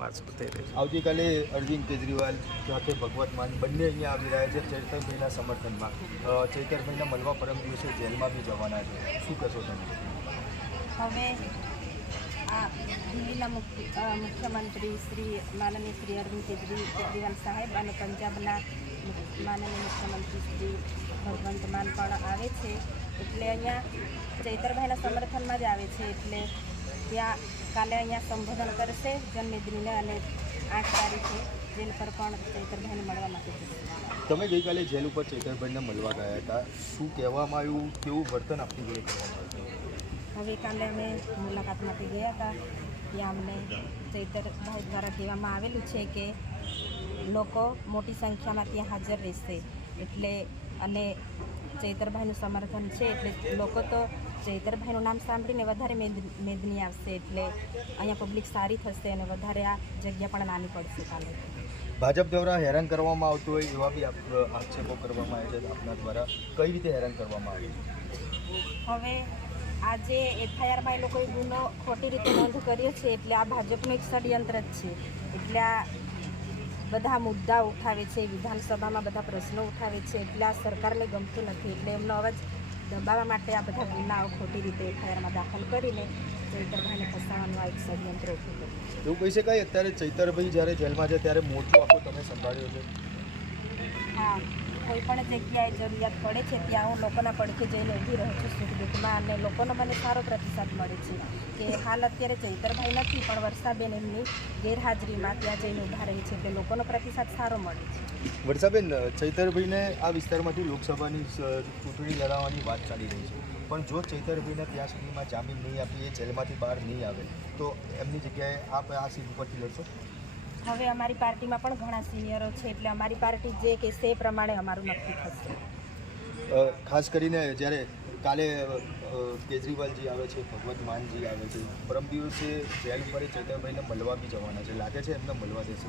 પાછળ થઈ રહી છે. આવતીકાલે અરવિંદ કેજરીવાલ સાથે ભગવત માન બંને અહીંયા આવી રહ્યા છે ચૈતરભાઈના સમર્થનમાં. ચૈતરભાઈના મળવા પરમ દિવસે જેલમાં બી જવાના છે. શું કહેશો તમે? હવે આ દિલ્હીના મુખ્યમંત્રી માનનીય શ્રી અરવિંદ કેજરીવાલ સાહેબ અને પંજાબના માનનીય મુખ્યમંત્રી શ્રી ભગવંત માન પણ આવે છે, એટલે અહીંયા ચૈતરભાઈના સમર્થનમાં જ આવે છે. એટલે ત્યાં કાલે અહીંયા સંબોધન કરશે જનમેદનીને અને 8 તારીખે જેલ પર પણ ચૈતરભાઈને મળવા માટે જશે. તમે ગઈકાલે જેલ ઉપર ચૈતરભાઈને મળવા ગયા હતા, શું કહેવામાં આવ્યું, કેવું વર્તન આપની જોડે કરવામાં આવ્યું? હવે કાલે અમે મુલાકાત માટે ગયા હતા, ત્યાં અમને ચૈતરભાઈ દ્વારા કહેવામાં આવેલું છે કે લોકો મોટી સંખ્યામાં ત્યાં હાજર રહેશે, એટલે અને ચૈતરભાઈનું સમર્થન છે એટલે લોકો તો ચૈતરભાઈનું નામ સાંભળીને વધારે મેદની આવશે, એટલે અહીંયા પબ્લિક સારી થશે અને વધારે આ જગ્યા પણ નાની પડશે. કાલે ભાજપ દ્વારા હેરાન કરવામાં આવતું હોય એવા બી આક્ષેપો કરવામાં આવે છે આપના દ્વારા. કઈ રીતે હેરાન કરવામાં આવે છે? હવે આજે FIRમાં એ લોકોએ ગુનો ખોટી રીતે નોંધ કર્યો છે, એટલે આ ભાજપનું એક ષડયંત્ર જ છે. એટલે આ બધા મુદ્દા ઉઠાવે છે, વિધાનસભામાં બધા પ્રશ્નો ઉઠાવે છે, એટલે આ સરકારને ગમતું નથી, એટલે એમનો અવાજ દબાવવા માટે આ બધા ગુનાઓ ખોટી રીતે FIRમાં દાખલ કરીને ચૈતરભાઈને ફસાવવાનું આ એક ષડયંત્ર ઊભું કર્યું છે. એવું કહી શકાય અત્યારે ચૈતરભાઈ જ્યારે જેલમાં છે ત્યારે મોરચો આખો તમે સંભાળ્યો છે? હા, કોઈ પણ જગ્યાએ જરૂરિયાત પડે છે ત્યાં હું લોકોના પડખે જઈને ઊભી રહું છું સુખ દુઃખમાં, અને લોકોનો મને સારો પ્રતિસાદ મળે છે કે હાલ અત્યારે ચૈતરભાઈ નથી પણ વર્ષાબેન એમની ગેરહાજરીમાં ત્યાં જઈને ઊભા રહે છે, એટલે લોકોનો પ્રતિસાદ સારો મળે છે. વર્ષાબેન, ચૈતરભાઈને આ વિસ્તારમાંથી લોકસભાની ચૂંટણી લડાવવાની વાત ચાલી રહી છે, પણ જો ચૈતરભાઈને ત્યાં સુધીમાં જામીન નહીં આપી, એ જેલમાંથી બહાર નહીં આવે, તો એમની જગ્યાએ આપ આ સીટ ઉપરથી લડશો? હવે અમારી પાર્ટીમાં પણ ઘણા સિનિયરો છે, એટલે અમારી પાર્ટી જે કહેશે એ પ્રમાણે અમારું નક્કી થશે. ખાસ કરીને જ્યારે કાલે કેજરીવાલજી આવે છે, ભગવત માનજી આવે છે, પરમ દિવસે જેલ ઉપર ચૈતરભાઈને મળવા બી જવાના છે, લાગે છે એમને મળવા દેશે?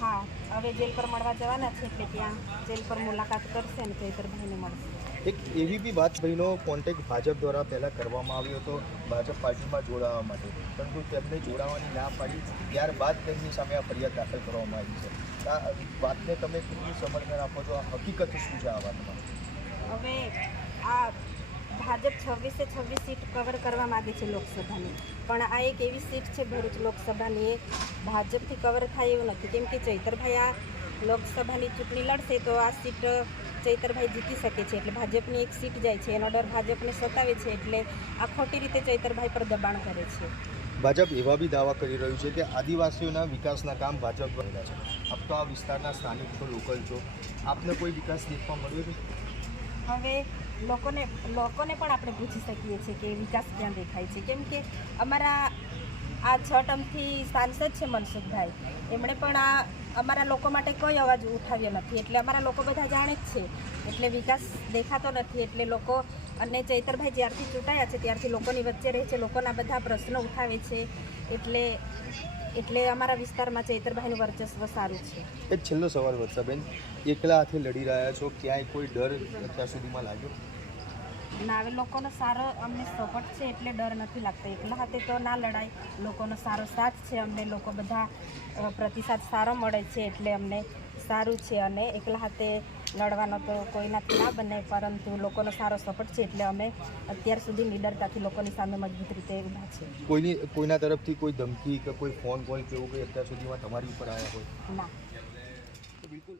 હા, હવે જેલ પર મળવા જવાના છે, એટલે ત્યાં જેલ પર મુલાકાત કરશે અને ચૈતરભાઈને મળશે. એક એવી બી વાત ભાઈનો કોન્ટેક્ટ ભાજપ દ્વારા પહેલાં કરવામાં આવ્યો હતો ભાજપ પાર્ટીમાં જોડાવા માટે, પરંતુ તેમને જોડાવાની ના પાડી, ત્યારબાદ તેમની સામે આ ફરિયાદ દાખલ કરવામાં આવી છે. આ વાતને તમે કેટલું સમર્થન આપો છો? આ હકીકત શું છે આ વાતમાં? હવે આ ભાજપ 26 સીટ કવર કરવા માગે છે લોકસભાની, પણ આ એક એવી સીટ છે ભરૂચ લોકસભાની, એ ભાજપથી કવર થાય એવું નથી, કેમ કે ચૈતરભાઈ આ લોકસભાની ચૂંટણી લડશે તો આ સીટ ચૈતરભાઈ જીતી શકે છે, એટલે ભાજપની એક સીટ જાય છે, એનો ડર ભાજપને સતાવે છે, એટલે આ ખોટી રીતે ચૈતરભાઈ પર દબાણ કરે છે. ભાજપ એવા બી દાવા કરી રહ્યું છે કે આદિવાસીઓના વિકાસના કામ ભાજપ કરેલા છે. આપ તો આ વિસ્તારના સ્થાનિક છો, લોકલ છો, આપને કોઈ વિકાસ દેખવા મળ્યો છે? હવે લોકોને પણ આપણે પૂછી શકીએ છીએ કે વિકાસ ક્યાં દેખાય છે, કેમ કે અમારા આ 6 ટર્મથી સાંસદ છે મનસુખભાઈ, એમણે પણ આ અમારા લોકો માટે કોઈ અવાજ ઉઠાવ્યો નથી, એટલે અમારા લોકો બધા જાણે જ છે, એટલે વિકાસ દેખાતો નથી. એટલે લોકો અને ચૈતરભાઈ જ્યારથી ચૂંટાયા છે ત્યારથી લોકોની વચ્ચે રહે છે, લોકોના બધા પ્રશ્નો ઉઠાવે છે, એટલે અમારા વિસ્તારમાં ચૈતરભાઈનું વર્ચસ્વ સારું છે. એક છેલ્લો સવાલ વર્ષાબેન, એકલા હાથે લડી રહ્યા છો, ક્યાંય કોઈ ડર અત્યાર સુધીમાં લાગ્યો? ના, હવે લોકોનો સારો અમને સપોર્ટ છે એટલે ડર નથી લાગતો. એકલા હાથે તો ના લડાય, લોકોનો સારો સાથ છે અમને, લોકો બધા પ્રતિસાદ સારો મળે છે, એટલે અમને સારું છે. અને એકલા હાથે લડવાનો તો કોઈનાથી ના બને, પરંતુ લોકોનો સારો સપોર્ટ છે, એટલે અમે અત્યાર સુધી નિડરતાથી લોકોની સામે મજબૂત રીતે ઊભા છે. કોઈના તરફથી કોઈ ધમકી કે કોઈ ફોન કોલ કે એવું કંઈ અત્યાર સુધીમાં તમારી ઉપર આવ્યા હોય? ના. બિલકુલ.